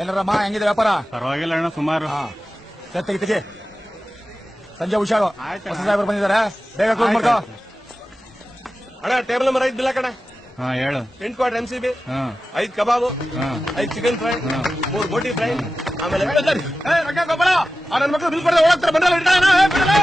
ಏನಾರಮ್ಮ ಹೆಂಗಿದೆ ವ್ಯಾಪಾರ? ಪರವಾಗಿಲ್ಲ ಅಣ್ಣ, ಸುಮಾರು. ತೆಗಿ ಸಂಜೆ ಹುಷಾರು. ಹೊಸ ಸಾಹೇಬರು ಬಂದಿದ್ದಾರೆ, ಬೇಗ ಕ್ಲೋಸ್ ಮಾಡ್ಕೋ. ಅಣ್ಣ ಟೇಬಲ್ ನಂಬರ್ 5 ಬಿಲ್ಲ ಕಣ. ಹೇಳು. 8 ಕ್ವಾರ್ಟರ್ MCB, 5 ಕಬಾಬು, 5 ಚಿಕನ್ ಫ್ರೈ, 3 ಬೋಟಿ ಫ್ರೈ, ಆಮೇಲೆ ಗೋಪಾಲ ನನ್ನ ಮಕ್ಕಳು ಬಿಲ್ ಕೊಡದೆ ಓಡಾಡ್ತಾರೆ.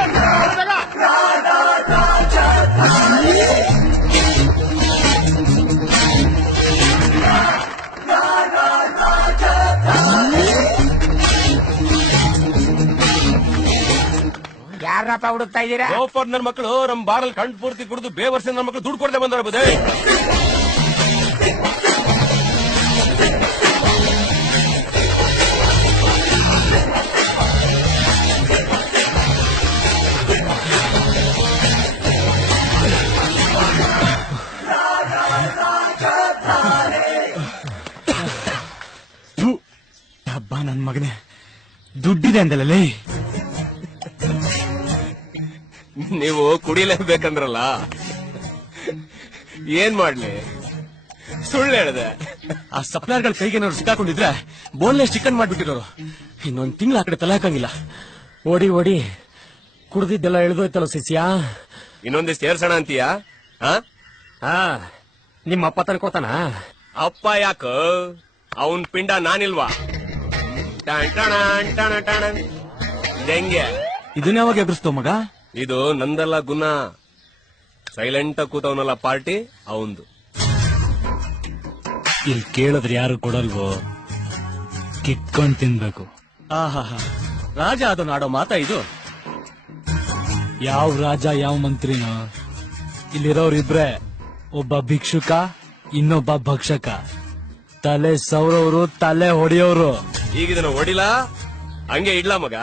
ಯಾರಪ್ಪ ಹುಡುಕ್ತಾ ಇದ್ದೀರಾ? ಗೋಫರ್ ನನ್ನ ಮಕ್ಕಳು ನಮ್ಮ ಬಾರಲ್ಲಿ ಕಣ್ ಪೂರ್ತಿ ಕುಡಿದು ಬೇವರ್ಸಿ ನನ್ನ ಮಕ್ಕಳು ದುಡ್ಡು ಕೊಡದೆ ಬಂದವ್ರೆ ಬುದೇ. ಹಬ್ಬ ನನ್ ಮಗನೇ, ದುಡ್ಡಿದೆ ಅಂದಲೇ. ನೀವು ಕುಡಿಲೇಬೇಕಂದ್ರಲ್ಲ, ಏನ್ ಮಾಡ್ಲಿ? ಸುಳ್ಳು ಹೇಳಿದೆ. ಆ ಸಪ್ಲೈರ್ಗಳ ಕೈಗೆ ಏನಾದ್ರು ಸಿಕ್ಕಾಕೊಂಡಿದ್ರೆ ಬೋನ್ಲೆಸ್ ಚಿಕನ್ ಮಾಡ್ಬಿಟ್ಟಿರೋರು. ಇನ್ನೊಂದ್ ತಿಂಗಳು ಆ ಕಡೆ ತಲೆ ಹಾಕಂಗಿಲ್ಲ. ಓಡಿ ಓಡಿ ಕುಡ್ದಿದ್ದೆಲ್ಲ ಎಳ್ದೋಯ್ತಲ್ಲ ಶಿಷ್ಯ. ಇನ್ನೊಂದಿಷ್ಟು ಸೇರ್ಸೋಣ ಅಂತೀಯಾ? ನಿಮ್ಮ ಅಪ್ಪ ತಂದ್ಕೊಡ್ತಾನ? ಅಪ್ಪ ಯಾಕ? ಅವನ್ ಪಿಂಡ ನಾನಿಲ್ವಾ? ಹೆಂಗೆ ಇದನ್ನ ಯಾವಾಗ ಎದುರಿಸ್ತೋ ಮಗ? ಇದು ನಂದಲ್ಲ ಗುಣ. ಸೈಲೆಂಟ್ ಕೂತವನಲ್ಲ ಪಾರ್ಟಿ ಅವಂದು. ಇಲ್ಲಿ ಕೇಳಿದ್ರೆ ಯಾರು ಕೊಡಲ್ವೋ, ಕಿತ್ಕೊಂಡ್ ತಿನ್ಬೇಕು. ರಾಜ ಅದನ್ನ ಆಡೋ ಮಾತಾ ಇದು? ಯಾವ ರಾಜ ಯಾವ ಮಂತ್ರಿನೋ? ಇಲ್ಲಿರೋರಿಬ್ರೆ, ಒಬ್ಬ ಭಿಕ್ಷುಕ, ಇನ್ನೊಬ್ಬ ಭಕ್ಷಕ. ತಲೆ ಸೌರವ್ರು, ತಲೆ ಹೊಡೆಯೋರು. ಈಗಿದನ್ನ ಹೊಡಿಲಾ ಹಂಗೆ ಇಡ್ಲಾ ಮಗ?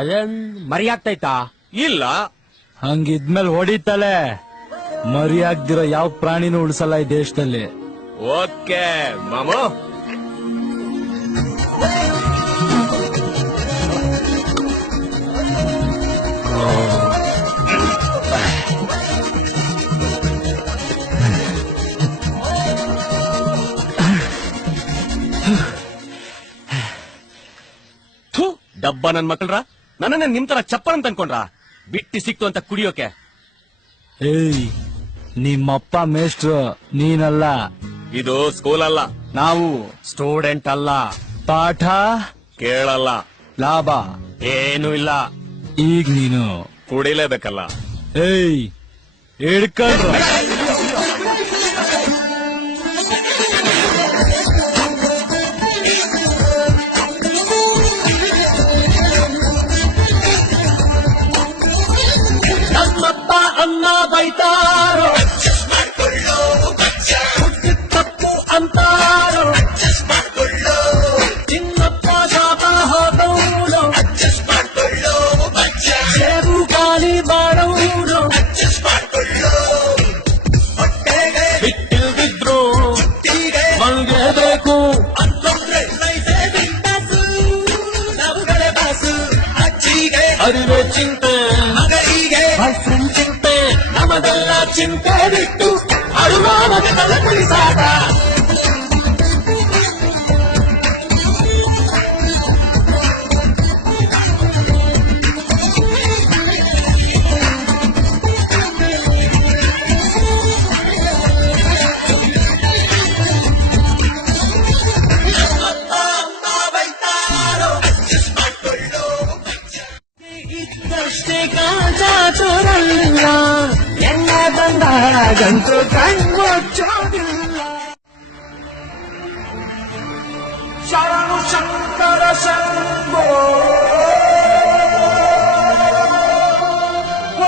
ಅದೇನ್ ಮರಿ ಆಗ್ತೈತಾ? ಇಲ್ಲ. ಹಂಗಿದ್ಮೇಲೆ ಹೊಡಿತಲೆ. ಮರಿ ಆಗ್ದಿರೋ ಯಾವ ಪ್ರಾಣಿನೂ ಉಳಿಸಲ್ಲ ಈ ದೇಶದಲ್ಲಿ. ಓಕೆ ಮಾಮು. ಡಬ್ಬ ನನ್ ಮಕ್ಕಳ್ರ, ನನ್ನನ್ನ ನಿಮ್ ತರ ಚಪ್ಪಲ್ ಅಂತ ಅನ್ಕೊಂಡ್ರ? ಬಿಟ್ಟಿ ಸಿಕ್ತು ಅಂತ ಕುಡಿಯೋಕೆ. ಏಯ್, ನಿಮ್ಮಪ್ಪ ಮೇಷ್ಟ್ರು, ನೀನಲ್ಲ. ಇದು ಸ್ಕೂಲ್ ಅಲ್ಲ. ನಾವು ಸ್ಟೂಡೆಂಟ್ ಅಲ್ಲ. ಪಾಠ ಕೇಳಲ್ಲ. ಲಾಭ ಏನು ಇಲ್ಲ. ಈಗ ನೀನು ಕುಡಿಲೇಬೇಕಲ್ಲ. ಏಯ್, ಹಿಡ್ಕೊಂಡ್ರು. ನಮ್ಮಪ್ಪ ಅನ್ನ ಬೈತಾರೋ, ತಪ್ಪು ಅಂತಾರೋ, ಚಿನ್ನಪ್ಪ ಶಾಪ ಹೋದವನು, ಸೇರು ಗಾಳಿ ಬಾಡವನು, ಬಿಟ್ಟಿಲ್ದಿದ್ರು ಮಲ್ಗಬೇಕು. ಅರಿವೆ ಚಿಂತೆ ಫ್ರೆಂಡ್ ಚಿಂತೆ, ನಮಗೆಲ್ಲ ಚಿಂತೆ ಬಿಟ್ಟು ಅಳುವ ಮಗ ತಲೆ ಕುಳಿಸಾಟ. ಇದ್ದಷ್ಟೇ ಕಾಚಾಚೋರಲ್ಲ, ಎಣ್ಣೆ ಬಂದಾಗಂತೂ ಕಣ್ಮುಚ್ಚೋದಿಲ್ಲ. ಶರಣು ಶಂಕರ ಶಂಭೋ,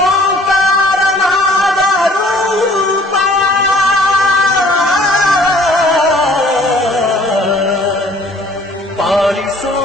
ಓಂಕಾರನಾದ ರೂಪ, ಪಾಲಿಸೋ